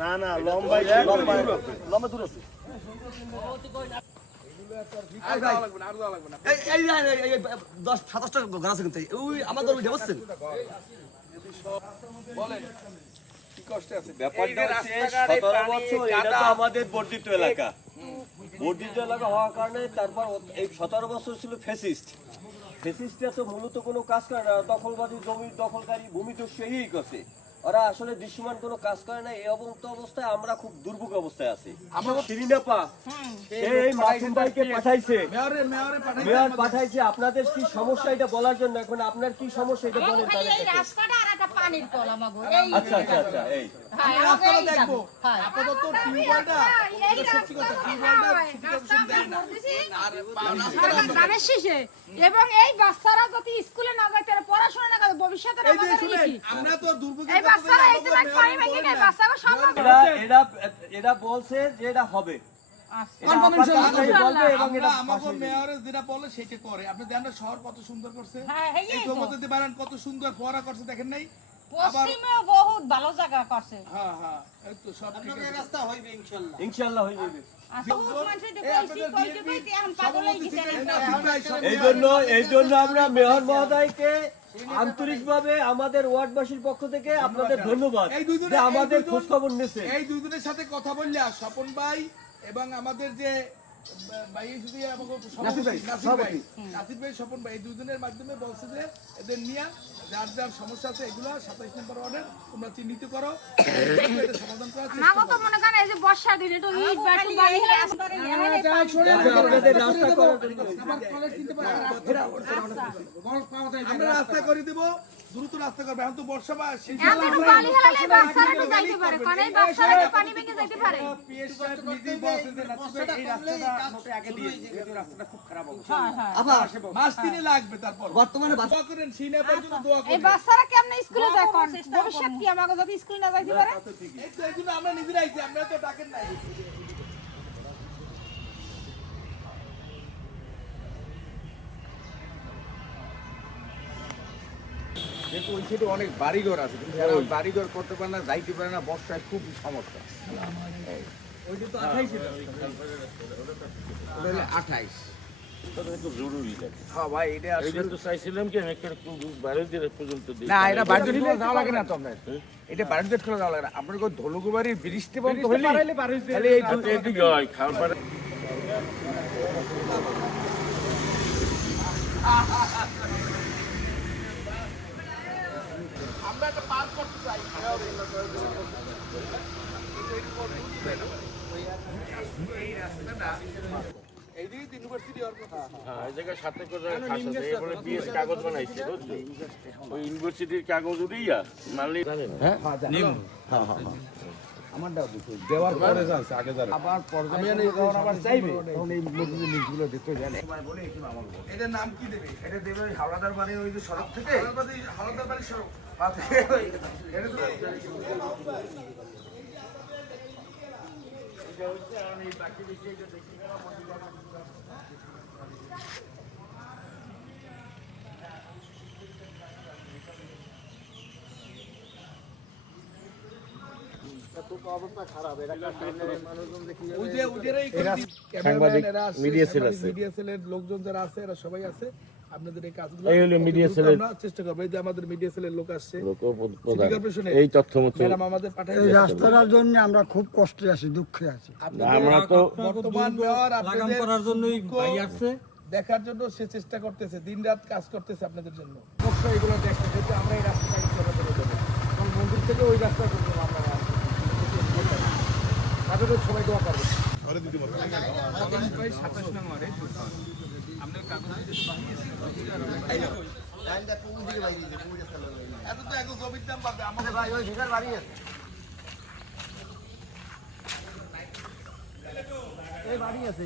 না না লম্বা দূর আছে। আমাদের বর্ধিত এলাকা হওয়ার কারণে তারপর এই 17 বছর ছিল ফেসিস্টরা তো মূলত কোনো কাজ করে না, দখলবাদী জমির দখলকারী ভূমিদস্যু এই করছে। ওরা আসলে দৃশ্যমান কোনো কাজ করে না। এই অবস্থায় আমরা খুব দুর্ভোগ অবস্থায় আছি। মেয়র পাঠাইছে আপনাদের কি সমস্যা এটা বলার জন্য। এখন আপনার কি সমস্যা এটা বলেন। আচ্ছা আচ্ছা আচ্ছা এই এবং এই বাচ্চারা যদি স্কুলে না যায় তারা পড়াশোনা না করে ভবিষ্যতে আমরা তো দুর্ভোগ এরা বলছে যে এটা হবে। শহর কত সুন্দর করছে, কত সুন্দর ফোয়ারা করছে দেখেন নাই। বহুত ভালো জায়গা করছে। ইনশাআল্লাহ হয়ে যাবে। এই জন্য আমরা মেয়র মহোদয়কে আন্তরিকভাবে আমাদের ওয়ার্ডবাসীর পক্ষ থেকে আপনাদের ধন্যবাদ যে আমাদের খোঁজ খবর নিয়েছে। এই দুজনের সাথে কথা বললে স্বপন ভাই এবং আমাদের যে নাসির ভাই স্বপন ভাই এই দুজনের মাধ্যমে বলছে যে এদের নিয়ে যার যার সমস্যা আছে এগুলো 27 নম্বর ওয়ার্ডের তোমরা চিহ্নিত করো, সমাধান করার চেষ্টা করো। মনে করেন এই যে বর্ষা দিন একটু ইট বাটু বাড়ি আমরা রাস্তা করে দিব, দ্রুত রাস্তা করবে। এখন তো বর্ষা বা মাস তিনে লাগবে। তারপর বর্তমানে বাচ্চারা কেমনে স্কুলে যায়, ভবিষ্যৎ কি আমাকে যদি স্কুলে না যাইতে পারে। এই জন্য আমরা নিজেরাই আমরা তো ডাকেন নাই। কিন্তু ওই সাইডে অনেক বাড়িঘর আছে, কিন্তু বাড়িঘর করতে পারে না, যাইতে পারে না, বর্ষায় খুব সমস্যা। ওইটা তো 28 জরুরি হ্যাঁ ভাই, এটা তো চাইছিলাম কি বাইরে পর্যন্ত না, এটা বাড়িতে যাওয়া লাগে না তো আপনার, এটা বাড়িতে খোলা যাওয়া লাগে না। আপনার ধলুকুবাড়ির ব্রিজটি বন্ধ হইলে এইদিকে হয় খাবার। আমরা একটা পার্ক করতে চাই। এই রাস্তাটা এইদিকে ইউনিভার্সিটি আর কথা এই জায়গায় সাথে করে খাস আছে, এরপরে বিএস কাগজ বানাইছে বুঝছো, ওই ইউনিভার্সিটির কাগজ উড়িয়া মানলি জানেন। হ্যাঁ নিম আমারটাও দিতে দেওয়ার পরে যাচ্ছে আগে যাবে আবার পর্যায়ে আবার চাইবে, তখন এই মজুরি লিস্টগুলো দিতে জানে। এটার নাম কি দেবে? এটা দেবে ওই হাওড়াদার বাড়ি, ওই যে সড়ক থেকে হাওড়াদার বাড়ি সড়ক। এটা তো অবস্থা খারাপ। মিডিয়া সেলের লোকজন যারা আছে এরা সবাই আছে। আপনাদের এই কাজগুলো মিডিয়া সেলের চেষ্টা করবো। এই যে আমাদের মিডিয়া সেলের লোক আসছে, এই তথ্য মতো আমাদের পাঠাই। এই রাস্তাটার জন্য আমরা খুব কষ্টে আছি, দুঃখে আছি। আমরা তো বর্তমান মেয়র লাগাম করার জন্যই ভাই আসছে, দেখার জন্য সে চেষ্টা করতেছে, দিনরাত কাজ করতেছে আপনাদের জন্য। অবশ্যই এগুলো দেখতে যেহেতু আমরা এই রাস্তাটা ইনশাআল্লাহ করে দেবো। কারণ মন্দির থেকে ওই রাস্তা করতে আমরা আপনাদের সবাই দোয়া করবে। এত তো এখন জমির দাম পাবে আমাদের ভাই ওই ভিড়ার বাড়ি আছে, এই বাড়ি আছে।